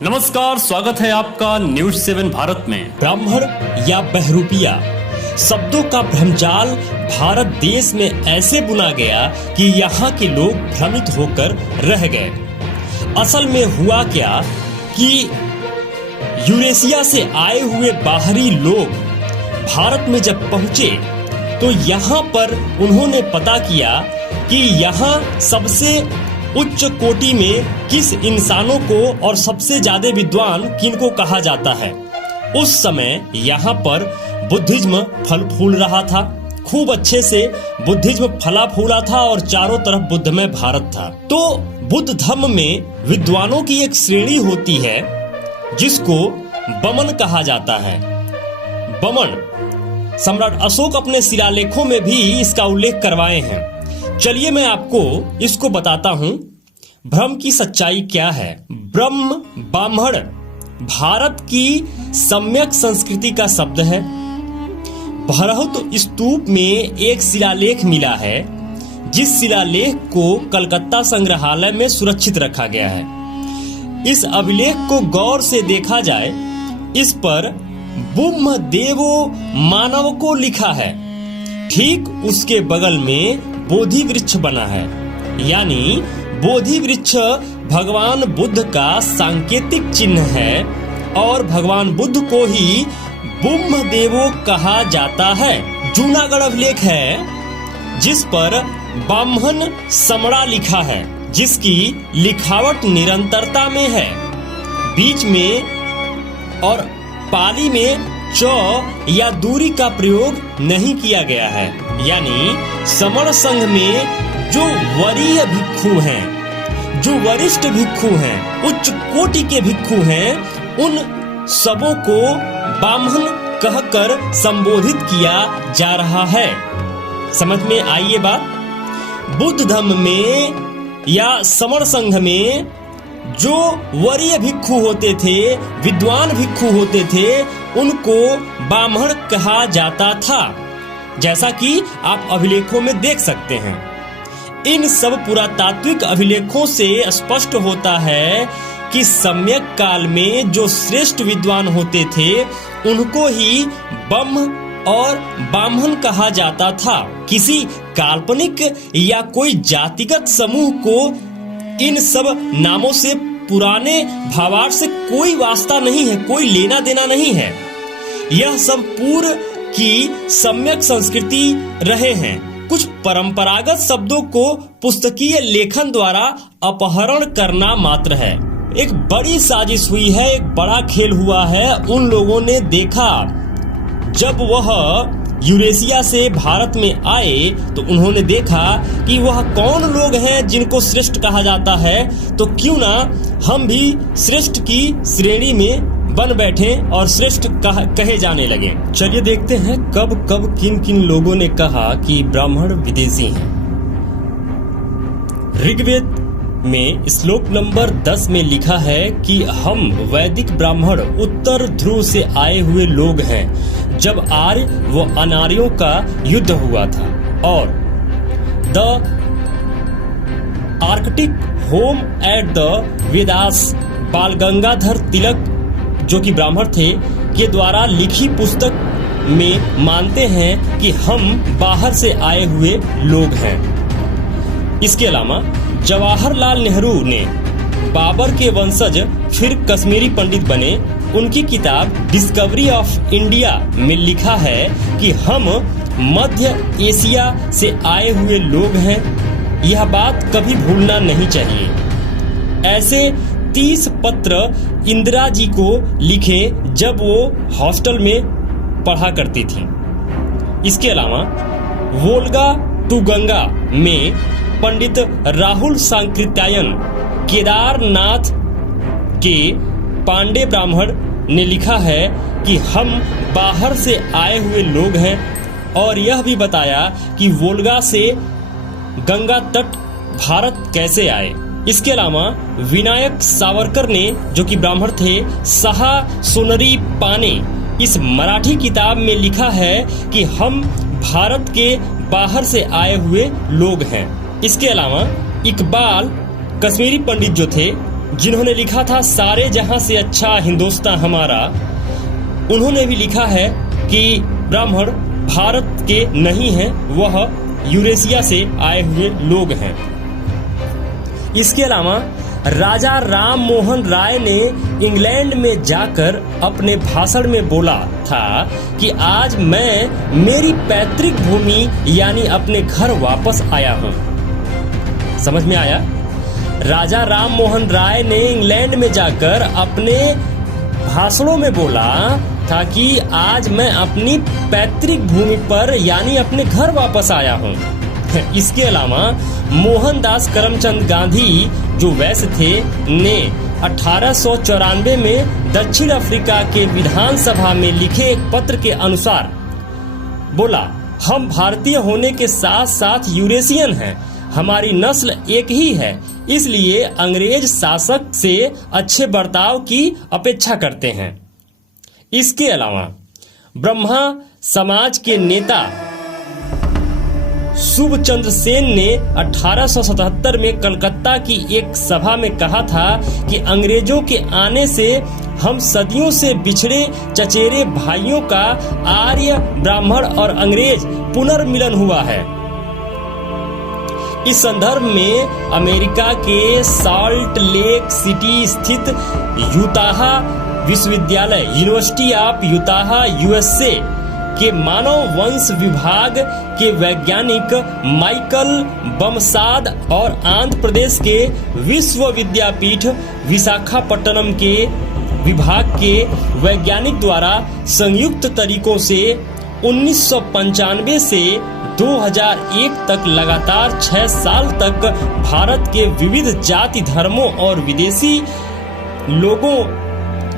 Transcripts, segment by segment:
नमस्कार, स्वागत है आपका न्यूज 7 भारत में। ब्राह्मण या बहरूपिया शब्दों का भ्रमजाल भारत देश में ऐसे बुना गया कि यहाँ के लोग भ्रमित होकर रह गए। असल में हुआ क्या कि यूरेशिया से आए हुए बाहरी लोग भारत में जब पहुंचे तो यहाँ पर उन्होंने पता किया कि यहाँ सबसे उच्च कोटि में किस इंसानों को और सबसे ज्यादा विद्वान किनको कहा जाता है। उस समय यहाँ पर बुद्धिज्म फल फूल रहा था, खूब अच्छे से बुद्धिज्म फला फूला था और चारों तरफ बुद्धमय भारत था। तो बुद्ध धर्म में विद्वानों की एक श्रेणी होती है जिसको बमन कहा जाता है। बमन सम्राट अशोक अपने शिलालेखों में भी इसका उल्लेख करवाए हैं। चलिए मैं आपको इसको बताता हूं भ्रम की सच्चाई क्या है। ब्रह्म ब्राह्मण भारत की सम्यक संस्कृति का शब्द है। भरहुत स्तूप में एक शिलालेख मिला है जिस शिलालेख को कलकत्ता संग्रहालय में सुरक्षित रखा गया है। इस अभिलेख को गौर से देखा जाए, इस पर बुम्ह देवो मानव को लिखा है। ठीक उसके बगल में बोधि वृक्ष बना है, यानी बोधि वृक्ष भगवान बुद्ध का सांकेतिक चिन्ह है और भगवान बुद्ध को ही बुम्ह देवो कहा जाता है। जूनागढ़ अभिलेख है जिस पर ब्राह्मण समड़ा लिखा है, जिसकी लिखावट निरंतरता में है, बीच में और पाली में च या दूरी का प्रयोग नहीं किया गया है। यानी समण संघ में जो वरीय भिक्षु हैं, जो वरिष्ठ भिक्षु हैं, उच्च कोटि के भिक्षु हैं, उन सबों को ब्राह्मण कहकर संबोधित किया जा रहा है। समझ में आई ये बात? बुद्ध धर्म में या समण संघ में जो वरीय भिक्षु होते थे, विद्वान भिक्षु होते थे, उनको ब्राह्मण कहा जाता था, जैसा कि आप अभिलेखों में देख सकते हैं। इन सब पुरातात्विक अभिलेखों से स्पष्ट होता है कि सम्यक काल में जो श्रेष्ठ विद्वान होते थे उनको ही ब्रह्म और ब्राह्मण कहा जाता था। किसी काल्पनिक या कोई जातिगत समूह को इन सब नामों से पुराने भावार्थ से कोई वास्ता नहीं है, कोई लेना देना नहीं है। यह सब पूर्व की सम्यक संस्कृति रहे हैं। कुछ परंपरागत शब्दों को पुस्तकीय लेखन द्वारा अपहरण करना मात्र है। एक बड़ी साजिश हुई है, एक बड़ा खेल हुआ है। उन लोगों ने देखा जब वह यूरेशिया से भारत में आए तो उन्होंने देखा कि वह कौन लोग हैं जिनको श्रेष्ठ कहा जाता है, तो क्यों ना हम भी श्रेष्ठ की श्रेणी में बन बैठे और श्रेष्ठ कहे जाने लगे। चलिए देखते हैं कब कब किन किन लोगों ने कहा कि ब्राह्मण विदेशी हैं। ऋग्वेद में श्लोक नंबर 10 में लिखा है कि हम वैदिक ब्राह्मण उत्तर ध्रुव से आए हुए लोग हैं, जब आर्य व अनार्यों का युद्ध हुआ था और the Arctic home at the Vedas बाल गंगाधर तिलक, जो कि ब्राह्मण थे, के द्वारा लिखी पुस्तक में मानते हैं कि हम बाहर से आए हुए लोग हैं। इसके अलावा जवाहरलाल नेहरू ने बाबर के वंशज फिर कश्मीरी पंडित बने। उनकी किताब डिस्कवरी ऑफ इंडिया में लिखा है कि हम मध्य एशिया से आए हुए लोग हैं। यह बात कभी भूलना नहीं चाहिए। ऐसे 30 पत्र इंदिरा जी को लिखे जब वो हॉस्टल में पढ़ा करती थी। इसके अलावा वोल्गा टू गंगा में पंडित राहुल सांकृत्यायन केदारनाथ के पांडे ब्राह्मण ने लिखा है कि हम बाहर से आए हुए लोग हैं, और यह भी बताया कि वोल्गा से गंगा तट भारत कैसे आए। इसके अलावा विनायक सावरकर ने, जो कि ब्राह्मण थे, सहा सोनरी पाने, इस मराठी किताब में लिखा है कि हम भारत के बाहर से आए हुए लोग हैं। इसके अलावा इकबाल कश्मीरी पंडित जो थे जिन्होंने लिखा था सारे जहां से अच्छा हिंदुस्तान हमारा, उन्होंने भी लिखा है कि ब्राह्मण भारत के नहीं हैं, वह यूरेशिया से आए हुए लोग हैं। इसके अलावा राजा राम मोहन राय ने इंग्लैंड में जाकर अपने भाषण में बोला था कि आज मैं मेरी पैतृक भूमि यानी अपने घर वापस आया हूं। समझ में आया? राजा राम मोहन राय ने इंग्लैंड में जाकर अपने भाषणों में बोला था कि आज मैं अपनी पैतृक भूमि पर यानी अपने घर वापस आया हूं। इसके अलावा मोहनदास करमचंद गांधी जो वैश्य थे ने 1894 में दक्षिण अफ्रीका के विधानसभा में लिखे एक पत्र के अनुसार बोला, हम भारतीय होने के साथ साथ यूरेशियन हैं, हमारी नस्ल एक ही है, इसलिए अंग्रेज शासक से अच्छे बर्ताव की अपेक्षा करते हैं। इसके अलावा ब्रह्मा समाज के नेता शुभचंद्र सेन ने 1877 में कलकत्ता की एक सभा में कहा था कि अंग्रेजों के आने से हम सदियों से बिछड़े चचेरे भाइयों का आर्य, ब्राह्मण और अंग्रेज पुनर्मिलन हुआ है। इस संदर्भ में अमेरिका के सॉल्ट लेक सिटी स्थित यूटाह विश्वविद्यालय यूनिवर्सिटी ऑफ यूटाह यूएसए के मानव वंश विभाग के वैज्ञानिक माइकल बमसाद और आंध्र प्रदेश के विश्व विद्यापीठ विशाखापट्टनम के विभाग के वैज्ञानिक द्वारा संयुक्त तरीकों से 1995 से 2001 तक लगातार 6 साल तक भारत के विविध जाति धर्मों और विदेशी लोगों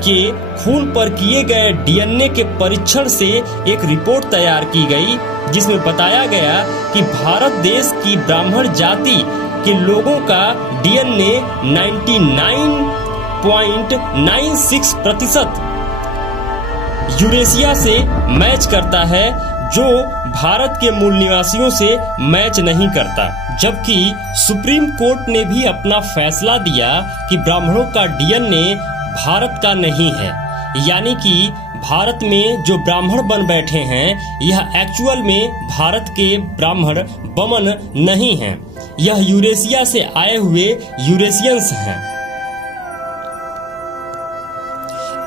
के खून पर किए गए डीएनए के परीक्षण से एक रिपोर्ट तैयार की गई, जिसमें बताया गया कि भारत देश की ब्राह्मण जाति के लोगों का डीएनए 99.96% यूरेशिया से मैच करता है, जो भारत के मूल निवासियों से मैच नहीं करता। जबकि सुप्रीम कोर्ट ने भी अपना फैसला दिया कि ब्राह्मणों का डीएनए भारत का नहीं है, यानी कि भारत में जो ब्राह्मण बन बैठे हैं यह एक्चुअल में भारत के ब्राह्मण बमन नहीं हैं, यह यूरेशिया से आए हुए यूरेशियंस हैं।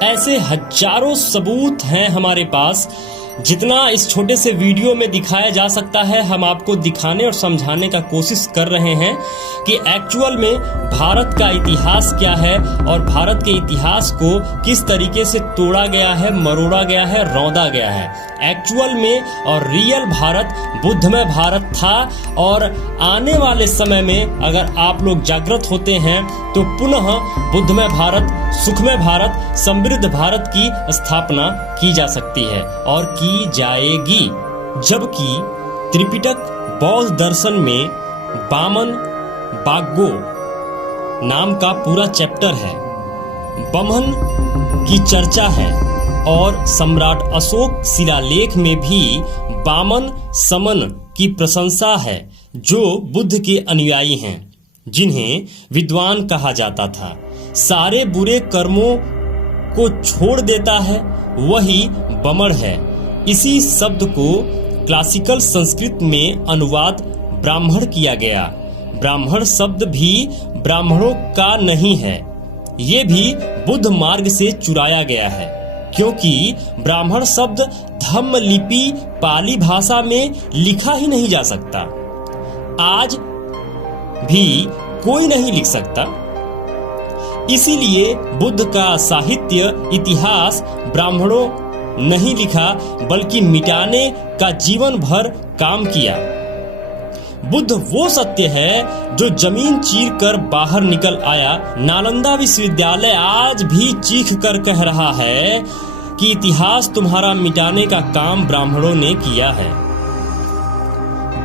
ऐसे हजारों सबूत हैं हमारे पास। जितना इस छोटे से वीडियो में दिखाया जा सकता है हम आपको दिखाने और समझाने का कोशिश कर रहे हैं कि एक्चुअल में भारत का इतिहास क्या है और भारत के इतिहास को किस तरीके से तोड़ा गया है, मरोड़ा गया है, रौंदा गया है। एक्चुअल में और रियल भारत बुद्धमय भारत था और आने वाले समय में अगर आप लोग जागृत होते हैं तो पुनः बुद्धमय भारत, सुखमय भारत, समृद्ध भारत की स्थापना की जा सकती है और की जाएगी। जबकि त्रिपिटक बौद्ध दर्शन में बामन बाग्गो नाम का पूरा चैप्टर है, बमन की चर्चा है और सम्राट अशोक शिलालेख में भी बामन समन की प्रशंसा है, जो बुद्ध के अनुयायी हैं, जिन्हें विद्वान कहा जाता था। सारे बुरे कर्मों को छोड़ देता है वही बमण है। इसी शब्द को क्लासिकल संस्कृत में अनुवाद ब्राह्मण किया गया। ब्राह्मण शब्द भी ब्राह्मणों का नहीं है, ये भी बुद्ध मार्ग से चुराया गया है, क्योंकि ब्राह्मण शब्द धम्म लिपि पाली भाषा में लिखा ही नहीं जा सकता। आज भी कोई नहीं लिख सकता। इसीलिए बुद्ध का साहित्य इतिहास ब्राह्मणों नहीं लिखा बल्कि मिटाने का जीवन भर काम किया। बुद्ध वो सत्य है जो जमीन चीर कर बाहर निकल आया। नालंदा विश्वविद्यालय आज भी चीख कर कह रहा है कि इतिहास तुम्हारा मिटाने का काम ब्राह्मणों ने किया है।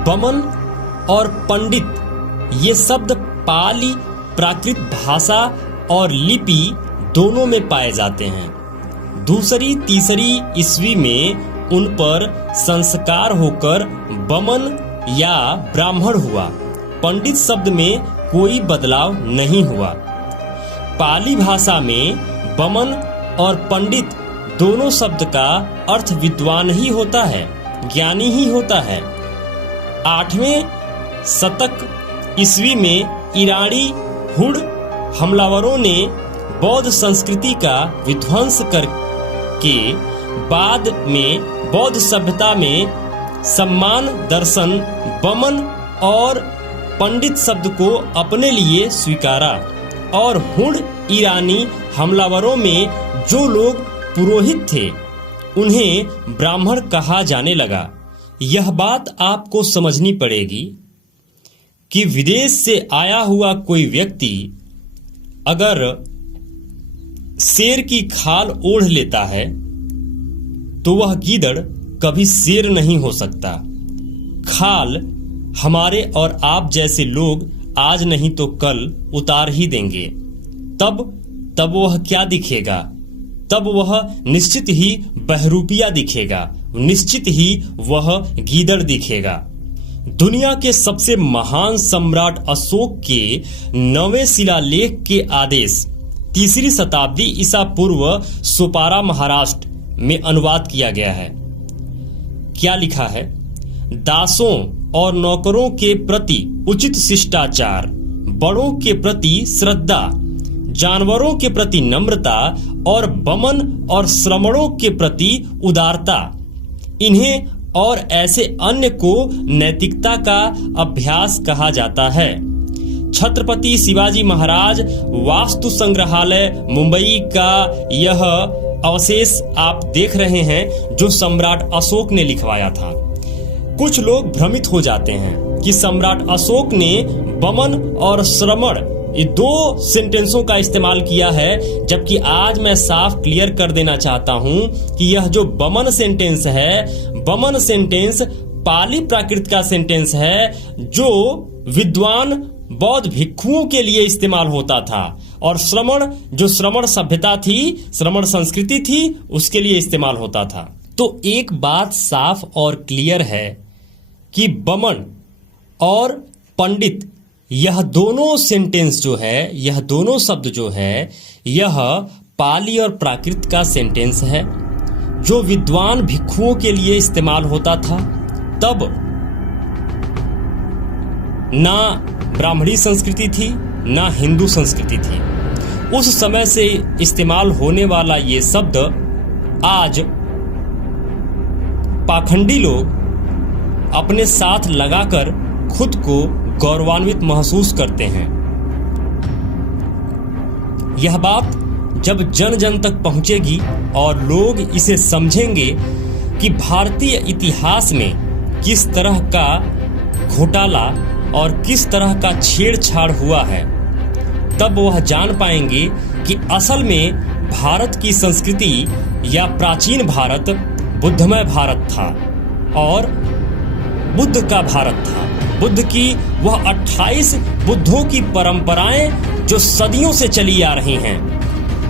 बमन और पंडित ये शब्द पाली प्राकृत भाषा और लिपि दोनों में पाए जाते हैं। दूसरी तीसरी ईस्वी में उन पर संस्कार होकर बमन या ब्राह्मण हुआ। पंडित शब्द में कोई बदलाव नहीं हुआ। पाली भाषा में बमन और पंडित दोनों शब्द का अर्थ विद्वान ही होता है, ज्ञानी ही होता है। 8वें शतक ईस्वी में ईरानी हुड़ हमलावरों ने बौद्ध संस्कृति का विध्वंस करके बाद में बौद्ध सभ्यता में सम्मान दर्शन बमन और पंडित शब्द को अपने लिए स्वीकारा और हुड़ ईरानी हमलावरों में जो लोग पुरोहित थे उन्हें ब्राह्मण कहा जाने लगा। यह बात आपको समझनी पड़ेगी कि विदेश से आया हुआ कोई व्यक्ति अगर शेर की खाल ओढ़ लेता है तो वह गीदड़ कभी शेर नहीं हो सकता। खाल हमारे और आप जैसे लोग आज नहीं तो कल उतार ही देंगे। तब वह क्या दिखेगा? तब वह निश्चित ही बहरूपिया दिखेगा, निश्चित ही वह गीदड़ दिखेगा। दुनिया के सबसे महान सम्राट अशोक के 9वें शिलालेख के आदेश 3री शताब्दी ईसा पूर्व सोपारा महाराष्ट्र में अनुवाद किया गया है। क्या लिखा है? दासों और नौकरों के प्रति उचित शिष्टाचार, बड़ों के प्रति श्रद्धा, जानवरों के प्रति नम्रता और बमन और श्रमणों के प्रति उदारता, इन्हें और ऐसे अन्य को नैतिकता का अभ्यास कहा जाता है। छत्रपति शिवाजी महाराज वास्तु संग्रहालय मुंबई का यह अवशेष आप देख रहे हैं जो सम्राट अशोक ने लिखवाया था। कुछ लोग भ्रमित हो जाते हैं कि सम्राट अशोक ने बमन और श्रमण ये 2 सेंटेंसों का इस्तेमाल किया है, जबकि आज मैं साफ क्लियर कर देना चाहता हूं कि यह जो बमन सेंटेंस है, बमन सेंटेंस पाली प्राकृत का सेंटेंस है जो विद्वान बौद्ध भिक्षुओं के लिए इस्तेमाल होता था और श्रमण जो श्रमण सभ्यता थी, श्रमण संस्कृति थी, उसके लिए इस्तेमाल होता था। तो एक बात साफ और क्लियर है कि बमन और पंडित यह दोनों सेंटेंस जो है, यह दोनों शब्द जो है, यह पाली और प्राकृत का सेंटेंस है जो विद्वान भिक्षुओं के लिए इस्तेमाल होता था। तब ना ब्राह्मणी संस्कृति थी ना हिंदू संस्कृति थी। उस समय से इस्तेमाल होने वाला ये शब्द आज पाखंडी लोग अपने साथ लगाकर खुद को गौरवान्वित महसूस करते हैं। यह बात जब जन जन तक पहुंचेगी और लोग इसे समझेंगे कि भारतीय इतिहास में किस तरह का घोटाला और किस तरह का छेड़छाड़ हुआ है, तब वह जान पाएंगे कि असल में भारत की संस्कृति या प्राचीन भारत बुद्धमय भारत था और बुद्ध का भारत था। बुद्ध की वह 28 बुद्धों की परंपराएं जो सदियों से चली आ रही हैं,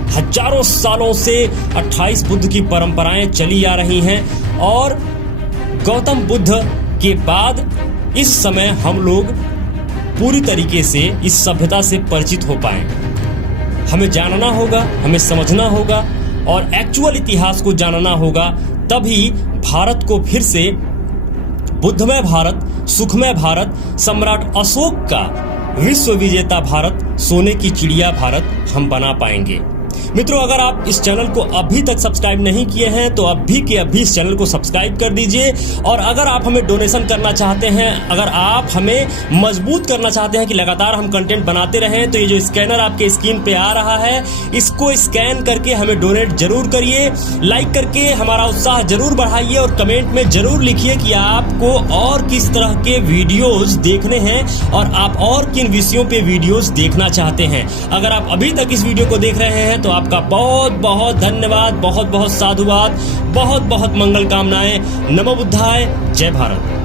हजारों सालों से 28 बुद्ध की परंपराएं चली आ रही हैं और गौतम बुद्ध के बाद इस समय हम लोग पूरी तरीके से इस सभ्यता से परिचित हो पाए। हमें जानना होगा, हमें समझना होगा और एक्चुअल इतिहास को जानना होगा, तभी भारत को फिर से बुद्धमय भारत, सुखमय भारत, सम्राट अशोक का विश्व विजेता भारत, सोने की चिड़िया भारत हम बना पाएंगे। मित्रों, अगर आप इस चैनल को अभी तक सब्सक्राइब नहीं किए हैं तो अभी के अभी इस चैनल को सब्सक्राइब कर दीजिए। और अगर आप हमें डोनेशन करना चाहते हैं, अगर आप हमें मजबूत करना चाहते हैं कि लगातार हम कंटेंट बनाते रहें, तो ये जो स्कैनर आपके स्क्रीन पे आ रहा है, इसको स्कैन करके हमें डोनेट जरूर करिए। लाइक करके हमारा उत्साह जरूर बढ़ाइए और कमेंट में जरूर लिखिए कि आपको और किस तरह के वीडियोस देखने हैं और आप और किन विषयों पे वीडियोस देखना चाहते हैं। अगर आप अभी तक इस वीडियो को देख रहे हैं तो आपका बहुत बहुत धन्यवाद, बहुत बहुत साधुवाद, बहुत बहुत मंगल कामनाएं। नमो बुद्धाय, जय भारत।